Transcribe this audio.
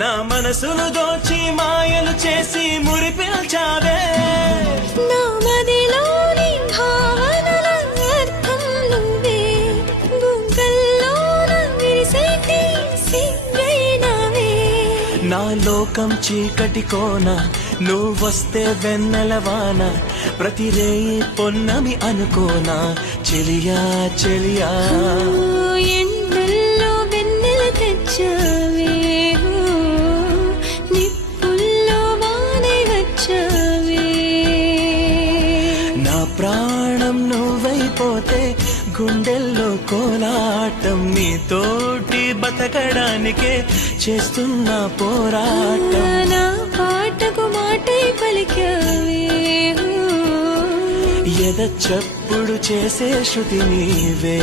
నా మనసును దోచి మాయలు చేసి మురిపిల్చావే నా మదిలోని భావనల అర్థం నువ్వే గుంకల్లోన విరిసేటి సిగ్గైనవే నా లోకం చీకటి కోన నువ్వొస్తే వెన్నెలవాన ప్రతి రేయి పొన్నమి అనుకోనా చెలియా చెలియా ఎండల్లో వెన్నెల తెచ్చావే నిప్పుల్లో వానై వచ్చావే నా ప్రాణం నువ్వైపోతే గుండెల్లో కోలాటం నీతోటి బతకడానికే చేస్తున్న పోరాటం నా పాటకు మాటై పలికావే ఎద చప్పుడు చేసే శృతి నీవే